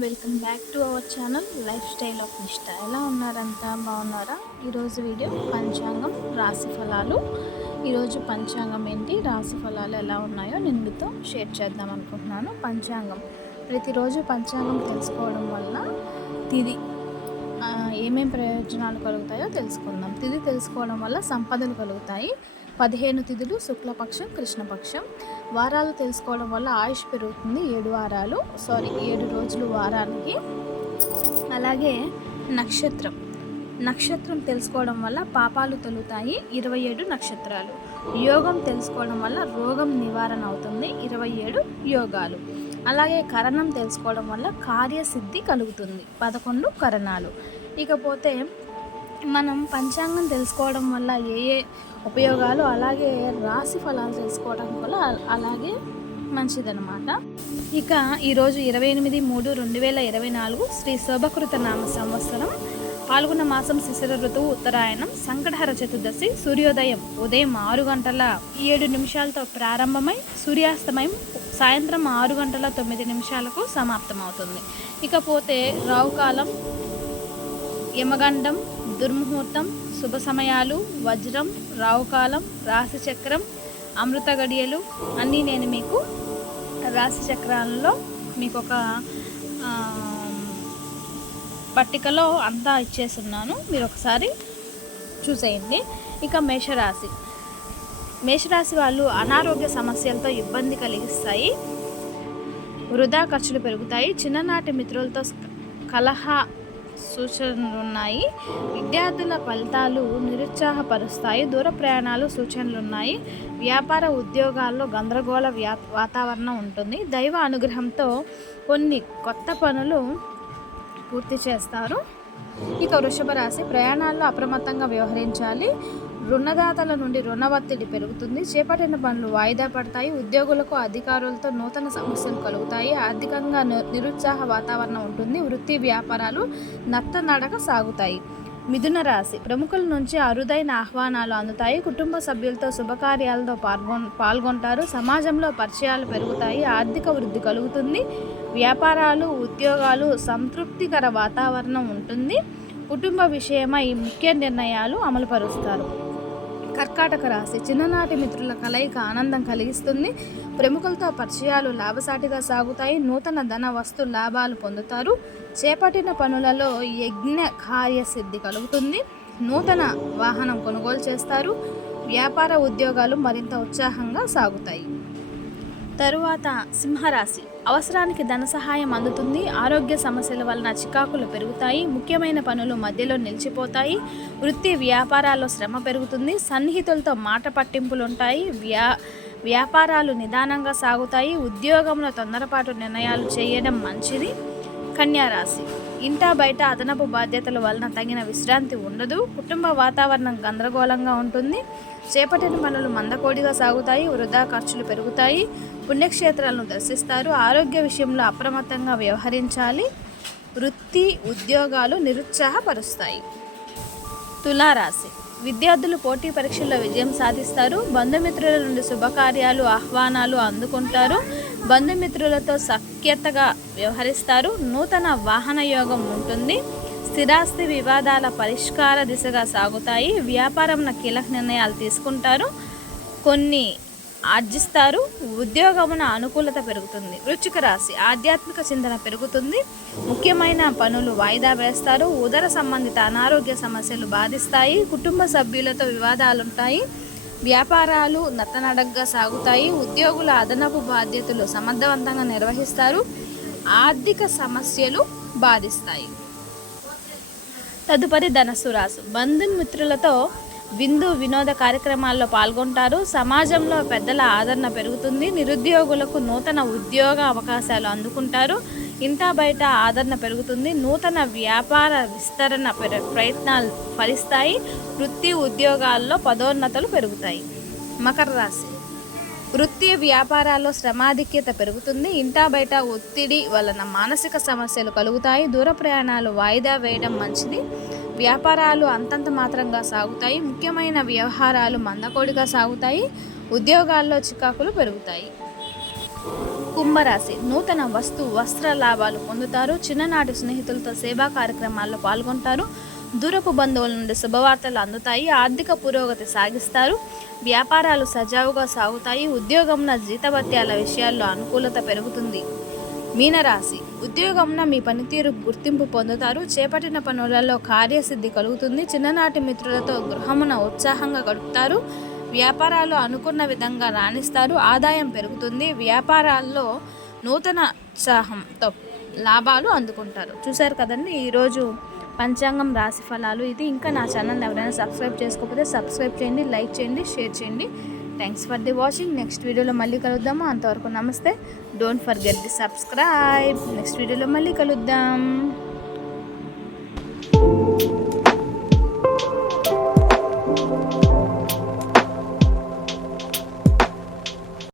Welcome back to our channel life style of నిష్ట. ఎలా ఉన్నారంతా, బాగున్నారా? ఈరోజు వీడియో పంచాంగం, రాశి ఫలాలు. ఈరోజు పంచాంగం ఏంటి, రాశి ఫలాలు ఎలా ఉన్నాయో నేను మీతో షేర్ చేద్దాం అనుకుంటున్నాను. పంచాంగం, ప్రతిరోజు పంచాంగం తెలుసుకోవడం వల్ల తిది ఏమేం ప్రయోజనాలు కలుగుతాయో తెలుసుకుందాం. తిది తెలుసుకోవడం వల్ల సంపదలు కలుగుతాయి. 15 తిథులు, శుక్లపక్షం, కృష్ణపక్షం. వారాలు తెలుసుకోవడం వల్ల ఆయుష్ పెరుగుతుంది. 7 రోజులు వారానికి. అలాగే నక్షత్రం తెలుసుకోవడం వల్ల పాపాలు తొలుగుతాయి. 27 నక్షత్రాలు. యోగం తెలుసుకోవడం వల్ల రోగం నివారణ అవుతుంది. 27 యోగాలు. అలాగే కరణం తెలుసుకోవడం వల్ల కార్యసిద్ధి కలుగుతుంది. 11 కరణాలు. ఇకపోతే మనం పంచాంగం తెలుసుకోవడం వల్ల ఏ ఉపయోగాలు, అలాగే రాశి ఫలాలు తెలుసుకోవడం వల్ల అలాగే మంచిదన్నమాట. ఇక ఈరోజు 28/3/2024 శ్రీ శోభకృత నామ సంవత్సరం, పాల్గొన్న మాసం శిశిర ఋతువు, ఉత్తరాయణం, సంకటహర చతుర్దశి. సూర్యోదయం ఉదయం 6:07 ప్రారంభమై సూర్యాస్తమయం సాయంత్రం 6:09 సమాప్తమవుతుంది. ఇకపోతే రావుకాలం, యమగండం, దుర్ముహూర్తం, శుభ సమయాలు, వజ్రం, రావుకాలం, రాశి చక్రం, అమృత గడియలు అన్నీ నేను మీకు రాశి చక్రాలలో మీకు ఒక పట్టికలో అంతా ఇచ్చేస్తున్నాను, మీరు ఒకసారి చూసేయండి. ఇక మేషరాశి వాళ్ళు అనారోగ్య సమస్యలతో ఇబ్బంది కలిగిస్తాయి. వృధా ఖర్చులు పెరుగుతాయి. చిన్ననాటి మిత్రులతో కలహ సూచనలు ఉన్నాయి. విద్యార్థుల ఫలితాలు నిరుత్సాహపరుస్తాయి. దూర ప్రయాణాలు సూచనలు ఉన్నాయి. వ్యాపార ఉద్యోగాల్లో గందరగోళ వాతావరణం ఉంటుంది. దైవ అనుగ్రహంతో కొన్ని కొత్త పనులు పూర్తి చేస్తారు. ఇక వృషభ రాశి, ప్రయాణాల్లో అప్రమత్తంగా వ్యవహరించాలి. రుణదాతల నుండి రుణ ఒత్తిడి పెరుగుతుంది. చేపట్టిన పనులు వాయిదా పడతాయి. ఉద్యోగులకు అధికారులతో నూతన సమస్యలు కలుగుతాయి. ఆర్థికంగా నిరుత్సాహ వాతావరణం ఉంటుంది. వృత్తి వ్యాపారాలు నత్తనడక సాగుతాయి. మిథున రాశి, ప్రముఖుల నుంచి అరుదైన ఆహ్వానాలు అందుతాయి. కుటుంబ సభ్యులతో శుభకార్యాలతో పాల్గొంటారు. సమాజంలో పరిచయాలు పెరుగుతాయి. ఆర్థిక వృద్ధి కలుగుతుంది. వ్యాపారాలు, ఉద్యోగాలు సంతృప్తికర వాతావరణం ఉంటుంది. కుటుంబ విషయమై ముఖ్య నిర్ణయాలు అమలుపరుస్తారు. కర్కాటక రాశి, చిన్ననాటి మిత్రుల కలయిక ఆనందం కలిగిస్తుంది. ప్రముఖులతో పరిచయాలు లాభసాటిగా సాగుతాయి. నూతన ధన వస్తు లాభాలు పొందుతారు. చేపట్టిన పనులలో యజ్ఞ కార్యసిద్ధి కలుగుతుంది. నూతన వాహనం కొనుగోలు చేస్తారు. వ్యాపార ఉద్యోగాలు మరింత ఉత్సాహంగా సాగుతాయి. తరువాత సింహరాశి, అవసరానికి ధన సహాయం అందుతుంది. ఆరోగ్య సమస్యల వలన చికాకులు పెరుగుతాయి. ముఖ్యమైన పనులు మధ్యలో నిలిచిపోతాయి. వృత్తి వ్యాపారాల్లో శ్రమ పెరుగుతుంది. సన్నిహితులతో మాట పట్టింపులు ఉంటాయి. వ్యాపారాలు నిదానంగా సాగుతాయి. ఉద్యోగంలో తొందరపాటు నిర్ణయాలు చేయడం మంచిది. కన్యా రాశి, ఇంటా బయట అదనపు బాధ్యతల వలన తగిన విశ్రాంతి ఉండదు. కుటుంబ వాతావరణం గందరగోళంగా ఉంటుంది. చేపట్టిన పనులు మందకోడిగా సాగుతాయి. వృధా ఖర్చులు పెరుగుతాయి. పుణ్యక్షేత్రాలను దర్శిస్తారు. ఆరోగ్య విషయంలో అప్రమత్తంగా వ్యవహరించాలి. వృత్తి ఉద్యోగాలు నిరుత్సాహపరుస్తాయి. తులారాశి, విద్యార్థులు పోటీ పరీక్షల్లో విజయం సాధిస్తారు. బంధుమిత్రుల నుండి శుభకార్యాలు, ఆహ్వానాలు అందుకుంటారు. బంధుమిత్రులతో సఖ్యతగా వ్యవహరిస్తారు. నూతన వాహన యోగం ఉంటుంది. స్థిరాస్తి వివాదాల పరిష్కార దిశగా సాగుతాయి. వ్యాపారంలో కీలక నిర్ణయాలు తీసుకుంటారు. కొన్ని ఆర్జిస్తారు. ఉద్యోగమున అనుకూలత పెరుగుతుంది. వృశ్చిక రాశి, ఆధ్యాత్మిక చింతన పెరుగుతుంది. ముఖ్యమైన పనులు వాయిదా వేస్తారు. ఉదర సంబంధిత అనారోగ్య సమస్యలు బాధిస్తాయి. కుటుంబ సభ్యులతో వివాదాలుంటాయి. వ్యాపారాలు నత్తనడగ్గా సాగుతాయి. ఉద్యోగుల అదనపు బాధ్యతలు సమర్థవంతంగా నిర్వహిస్తారు. ఆర్థిక సమస్యలు బాధిస్తాయి. తదుపరి ధనస్సు రాశి, బంధుమిత్రులతో విందు వినోద కార్యక్రమాల్లో పాల్గొంటారు. సమాజంలో పెద్దల ఆదరణ పెరుగుతుంది. నిరుద్యోగులకు నూతన ఉద్యోగ అవకాశాలు అందుకుంటారు. ఇంటా బయట ఆదరణ పెరుగుతుంది. నూతన వ్యాపార విస్తరణ ప్రయత్నాలు ఫలిస్తాయి. వృత్తి ఉద్యోగాల్లో పదోన్నతులు పెరుగుతాయి. మకర రాశి, వృత్తి వ్యాపారాల్లో శ్రమాధిక్యత పెరుగుతుంది. ఇంటా బయట ఒత్తిడి వలన మానసిక సమస్యలు కలుగుతాయి. దూర ప్రయాణాలు వాయిదా వేయడం మంచిది. వ్యాపారాలు అంతంత మాత్రంగా సాగుతాయి. ముఖ్యమైన వ్యవహారాలు మందకోడిగా సాగుతాయి. ఉద్యోగాల్లో చికాకులు పెరుగుతాయి. కుంభరాశి నూతన వస్త్ర లాభాలు పొందుతారు. చిన్ననాటి స్నేహితులతో సేవా కార్యక్రమాల్లో పాల్గొంటారు. దూరపు బంధువుల నుండి శుభవార్తలు అందుతాయి. ఆర్థిక పురోగతి సాగిస్తారు. వ్యాపారాలు సజావుగా సాగుతాయి. ఉద్యోగంలో జీతభత్యాల విషయాల్లో అనుకూలత పెరుగుతుంది. మీనరాశి ఉద్యోగంన మీ పనితీరు గుర్తింపు పొందుతారు. చేపట్టిన పనులలో కార్యసిద్ధి కలుగుతుంది. చిన్ననాటి మిత్రులతో గృహమున ఉత్సాహంగా గడుపుతారు. వ్యాపారాలు అనుకున్న విధంగా రాణిస్తారు. ఆదాయం పెరుగుతుంది. వ్యాపారాల్లో నూతన ఉత్సాహంతో లాభాలు అందుకుంటారు. చూశారు కదండి ఈరోజు పంచాంగం రాశి ఫలాలు. ఇది ఇంకా నా ఛానల్ ఎవరైనా సబ్స్క్రైబ్ చేసుకోకపోతే సబ్స్క్రైబ్ చేయండి, లైక్ చేయండి, షేర్ చేయండి. Thanks for the watching. Next వీడియోలో మళ్ళీ కలుద్దాము. అంతవరకు నమస్తే. Don't forget the subscribe. Next వీడియోలో మళ్ళీ కలుద్దాం.